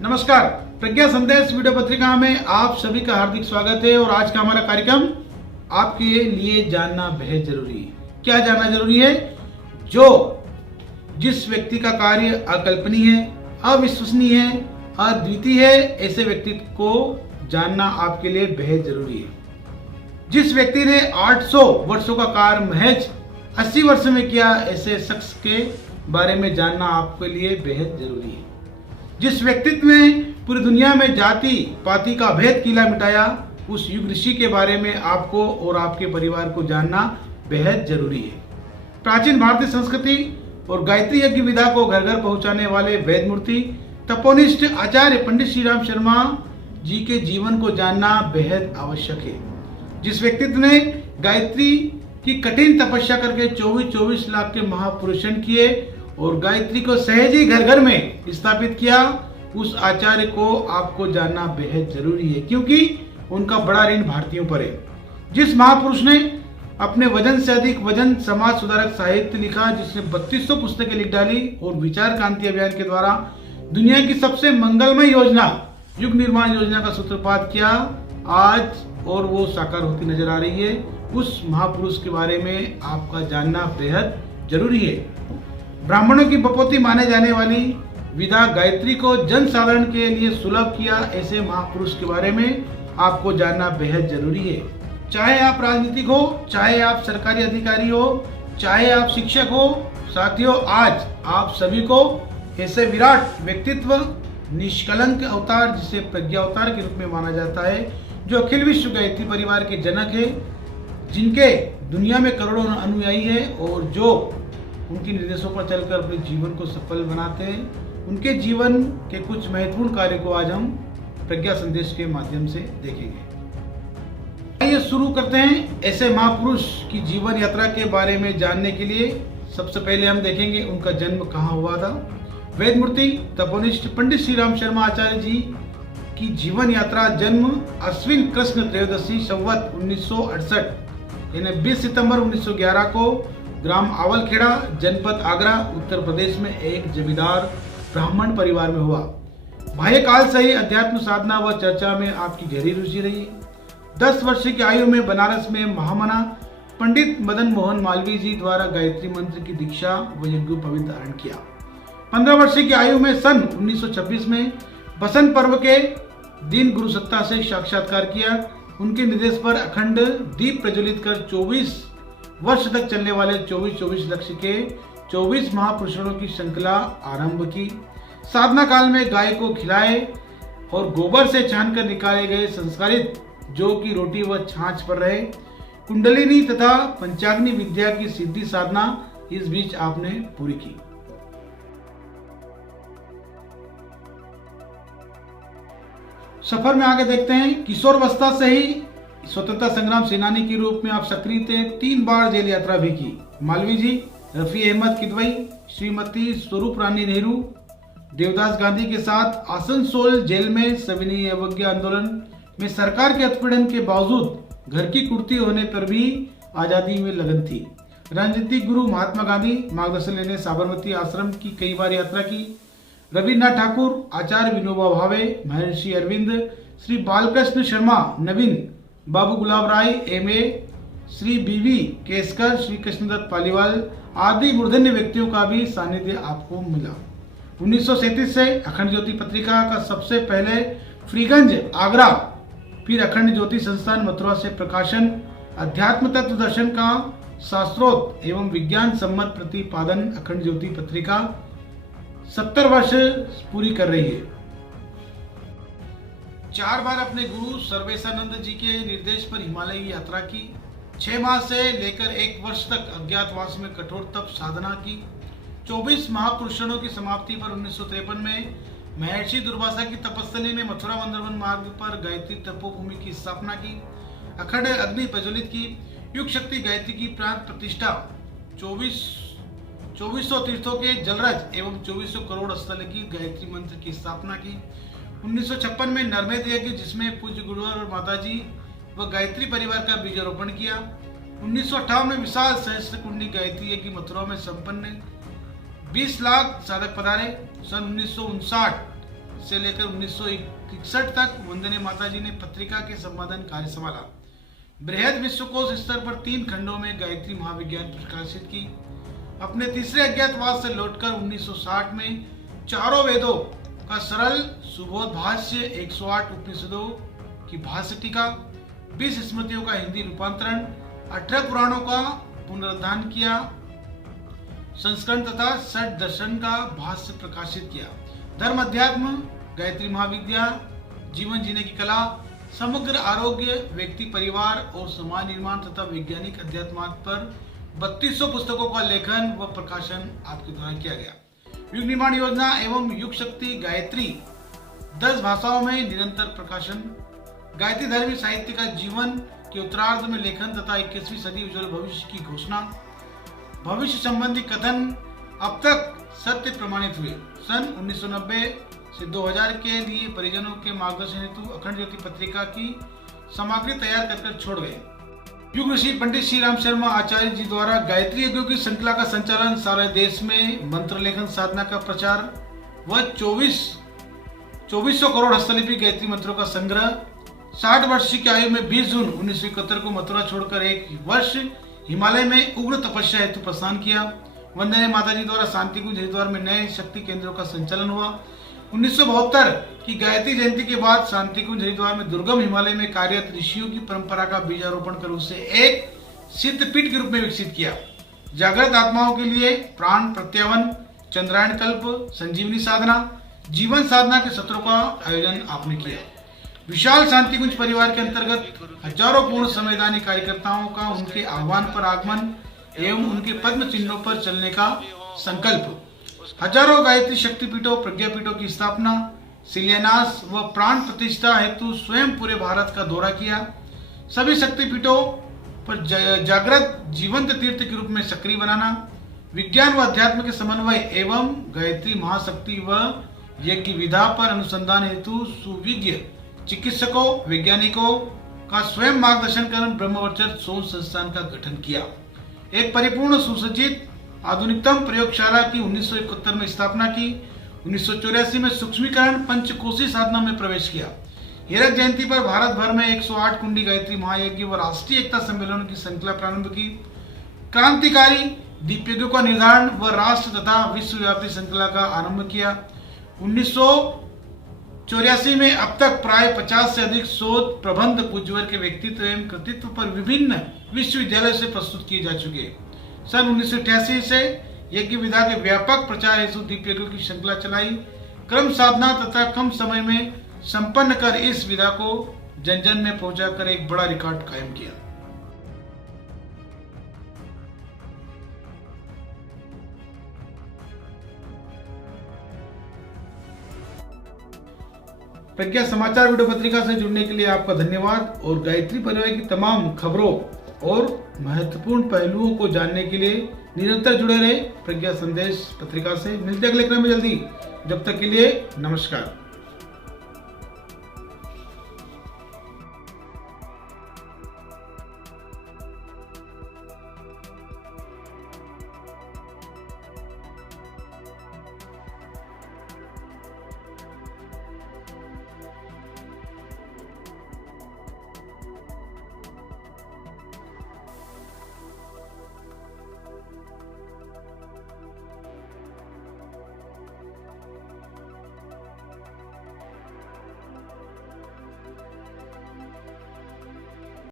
नमस्कार, प्रज्ञा संदेश वीडियो पत्रिका में आप सभी का हार्दिक स्वागत है। और आज का हमारा कार्यक्रम आपके लिए जानना बेहद जरूरी है। क्या जानना जरूरी है? जिस व्यक्ति का कार्य अकल्पनीय है, अविश्वसनीय है, अद्वितीय है, ऐसे व्यक्तित्व को जानना आपके लिए बेहद जरूरी है। जिस व्यक्ति ने 800 वर्षों का कार्य महज 80 वर्ष में किया, ऐसे शख्स के बारे में जानना आपके लिए बेहद जरूरी है। जिस व्यक्तित्व ने पूरी दुनिया में जाति पाति का भेद किला मिटाया, उस युग ऋषि के बारे में आपको और आपके परिवार को जानना बेहद जरूरी है। प्राचीन भारतीय संस्कृति और गायत्री यज्ञ विधा को घर घर पहुंचाने वाले वेद मूर्ति तपोनिष्ठ आचार्य पंडित श्री राम शर्मा जी के जीवन को जानना बेहद आवश्यक है। जिस व्यक्तित्व ने गायत्री की कठिन तपस्या करके 24 लाख के महापुरुषन किए और गायत्री को सहज ही घर घर में स्थापित किया, उस आचार्य को आपको जानना बेहद जरूरी है, क्योंकि उनका बड़ा ऋण भारतीयों पर है। जिस महापुरुष ने अपने वजन से अधिक वजन समाज सुधारक साहित्य लिखा, जिसने 3200 पुस्तकें लिख डाली और विचार क्रांति अभियान के द्वारा दुनिया की सबसे मंगलमय योजना युग निर्माण योजना का सूत्रपात किया, आज और वो साकार होती नजर आ रही है, उस महापुरुष के बारे में आपका जानना बेहद जरूरी है। ब्राह्मणों की बपौती माने जाने वाली विधा गायत्री को जन साधारण के लिए सुलभ किया, ऐसे महापुरुष के बारे में आपको जानना बेहद जरूरी है। चाहे आप राजनीतिक हो, चाहे आप सरकारी अधिकारी हो, चाहे आप शिक्षक हो, साथियों, आज आप सभी को ऐसे विराट व्यक्तित्व, निष्कलंक अवतार जिसे प्रज्ञा अवतार के रूप में माना जाता है, जो अखिल विश्व गायत्री परिवार के जनक है, जिनके दुनिया में करोड़ों अनुयायी है और जो उनके निर्देशों पर चलकर अपने जीवन को सफल बनाते हैं, उनके जीवन के कुछ महत्वपूर्ण कार्य को आज हम प्रज्ञा संदेश के माध्यम से देखेंगे। आइए शुरू करते हैं ऐसे महापुरुष की जीवन यात्रा के बारे में जानने के लिए। सबसे पहले हम देखेंगे उनका जन्म कहाँ हुआ था। वेद मूर्ति तपोनिष्ठ पंडित श्री राम शर्मा आचार्य जी की जीवन यात्रा, जन्म अश्विन कृष्ण त्रयोदशी संवत 1968 यानी 20 सितंबर 1911 को ग्राम आवलखेड़ा, जनपद आगरा, उत्तर प्रदेश में एक जमींदार ब्राह्मण परिवार में हुआ। बाल्यकाल से ही अध्यात्म साधना व चर्चा में आपकी गहरी रुचि रही। 10 वर्ष की आयु में बनारस में महामना पंडित मदन मोहन मालवीय जी द्वारा गायत्री मंत्र की दीक्षा व यज्ञोपवीत धारण किया। 15 वर्ष की आयु में सन 1926 में बसंत पर्व के दिन गुरु सत्ता से साक्षात्कार किया। उनके निर्देश पर अखंड दीप प्रज्वलित कर 24 वर्ष तक चलने वाले 24 लक्ष्य के 24 महापुरुषों की श्रृंखला आरंभ की। साधना काल में गाय को खिलाए और गोबर से छानकर निकाले गए संस्कारित जौ की रोटी व छाछ पर रहे। कुंडलिनी तथा पंचाग्नि विद्या की सिद्धि साधना इस बीच आपने पूरी की। सफर में आगे देखते हैं। किशोरावस्था से ही स्वतंत्रता संग्राम सेनानी के रूप में आप सक्रिय थे। 3 बार जेल यात्रा भी की। मालवीय जी, रफी अहमद किदवई, श्रीमती स्वरूप रानी नेहरू, देवदास गांधी के साथ आसनसोल जेल में सविनय अवज्ञा आंदोलन में सरकार के उत्पीड़न के बावजूद घर की कुर्ती होने पर भी आजादी में लगन थी। राजनीतिक गुरु महात्मा गांधी मार्गदर्शन लेने साबरमती आश्रम की कई बार यात्रा की। रविन्द्रनाथ ठाकुर, आचार्य विनोबा भावे, महर्षि अरविंद, श्री बालकृष्ण शर्मा, नवीन बाबू गुलाब राय एमए, श्री बीवी केसकर, श्री कृष्णदत्त पालीवाल आदि मूर्धन्य व्यक्तियों का भी सानिध्य आपको मिला। 1937 से अखंड ज्योति पत्रिका का सबसे पहले फ्रीगंज आगरा, फिर अखंड ज्योति संस्थान मथुरा से प्रकाशन, अध्यात्म तत्व दर्शन का शास्त्रोक्त एवं विज्ञान सम्मत प्रतिपादन अखंड ज्योति पत्रिका 70 वर्ष पूरी कर रही है। 4 बार अपने गुरु सर्वेशानंद जी के निर्देश पर हिमालय की यात्रा की। 6 माह से लेकर 1 वर्ष तक अज्ञातवास में कठोर तप साधना की। 24 महापुरुषों की समाप्ति पर 1953 में महर्षि दुर्वासा की तपस्थली में मथुरा वृंदावन मार्ग पर गायत्री तपोभूमि की स्थापना की। अखंड अग्नि प्रज्वलित की। युग शक्ति गायत्री की प्राण प्रतिष्ठा, 2400 तीर्थों के जलरज एवं 2400 करोड़ स्थल की गायत्री मंत्र की स्थापना की। 1956 में नर्मेद यज्ञ, जिसमें पूज्य गुरुवर और माताजी व गायत्री परिवार का बीजारोपण किया। 1958 में विशाल सहस्त्र कुंडी गायत्री यज्ञ मथुरा में संपन्न 20 लाख साधक पधारे। सन 1959 से लेकर 1961 तक वंदने माताजी ने पत्रिका के संपादन कार्य संभाला। बृहद विश्वकोश स्तर पर 3 खंडों में गायत्री महाविज्ञान प्रकाशित की। अपने तीसरे अज्ञातवास से लौटकर 1960 में चारों वेदों का सरल सुबोध भाष्य, 108 उपनिषदों की भाष्य टीका, 20 स्मृतियों का हिंदी रूपांतरण, 18 पुराणों का पुनरुद्धान किया, संस्करण तथा षट दर्शन का भाष्य प्रकाशित किया। धर्म अध्यात्म, गायत्री महाविद्या, जीवन जीने की कला, समग्र आरोग्य, व्यक्ति परिवार और समाज निर्माण तथा वैज्ञानिक अध्यात्म पर 3200 पुस्तकों का लेखन व प्रकाशन आपके द्वारा किया गया। युग निर्माण योजना एवं युग शक्ति गायत्री 10 भाषाओं में निरंतर प्रकाशन। गायत्री धर्मी साहित्य का जीवन के उत्तरार्ध में लेखन तथा 21वीं सदी उज्जवल भविष्य की घोषणा। भविष्य संबंधी कथन अब तक सत्य प्रमाणित हुए। सन 1990 से 2000 के लिए परिजनों के मार्गदर्शन हेतु अखंड ज्योति पत्रिका की सामग्री तैयार कर छोड़ गए। युग ऋषि पंडित श्री राम शर्मा आचार्य जी द्वारा गायत्री यज्ञों की श्रृंखला का संचालन, सारे देश में मंत्र लेखन साधना का प्रचार व 2400 करोड़ हस्तलिपि गायत्री मंत्रों का संग्रह। 60 वर्ष की आयु में 20 जून 1971 को मथुरा छोड़कर 1 वर्ष हिमालय में उग्र तपस्या हेतु प्रस्थान किया। वंदने माताजी द्वारा शांति कुंज हरिद्वार में नए शक्ति केंद्रों का संचालन हुआ। 1972 की गायत्री जयंती के बाद शांति कुंज हरिद्वार में दुर्गम हिमालय में कार्यरत ऋषियों की परंपरा का बीजारोपण कर उसे एक सिद्धपीठ के रूप में विकसित किया। जागृत आत्माओं के लिए प्राण प्रत्यावन, चंद्रायण कल्प, संजीवनी साधना, जीवन साधना के सत्रों का आयोजन आपने किया। विशाल शांति कुंज परिवार के अंतर्गत हजारों पूर्ण संवैधानिक कार्यकर्ताओं का उनके आह्वान पर आगमन एवं उनके पद्म चिन्हों पर चलने का संकल्प। हजारों गायत्री शक्तिपीठों, प्रज्ञापीठों की स्थापना, शिलान्यास व प्राण प्रतिष्ठा हेतु स्वयं पूरे भारत का दौरा किया। सभी शक्तिपीठों पर जागृत जीवंत तीर्थ के रूप में सक्रिय बनाना, विज्ञान व अध्यात्म के समन्वय एवं गायत्री महाशक्ति व यज्ञ विधा पर अनुसंधान हेतु सुविज्ञ चिकित्सकों, वैज्ञानिकों का स्वयं मार्गदर्शन कर ब्रह्मवर्चस्व शोध संस्थान का गठन किया। एक परिपूर्ण सुसज्जित आधुनिकतम प्रयोगशाला की 1971 में स्थापना की। 1984 में सूक्ष्मीकरण पंचकोशी साधना में प्रवेश किया। हीरक जयंती पर भारत भर में 108 कुंडी गायत्री महायज्ञ व राष्ट्रीय एकता सम्मेलन की श्रृंखला प्रारंभ की। क्रांतिकारी दीपयज्ञों का निर्धारण व राष्ट्र तथा विश्वव्यापी श्रृंखला का आरंभ किया। 1984 में अब तक प्राय 50 से अधिक शोध प्रबंध पूज्यवर के व्यक्तित्व एवं कृतित्व पर विभिन्न विश्वविद्यालयों से प्रस्तुत किए जा चुके। सन 1988 से यज्ञ विधा के व्यापक प्रचार हेतु दीपयज्ञों की श्रृंखला चलाई। क्रम साधना तथा कम समय में संपन्न कर इस विधा को जन जन में पहुंचाकर एक बड़ा रिकॉर्ड कायम किया। प्रज्ञा समाचार वीडियो पत्रिका से जुड़ने के लिए आपका धन्यवाद और गायत्री परिवार की तमाम खबरों और महत्वपूर्ण पहलुओं को जानने के लिए निरंतर जुड़े रहे प्रज्ञा संदेश पत्रिका से। मिलते अगले क्रम में जल्दी। जब तक के लिए नमस्कार।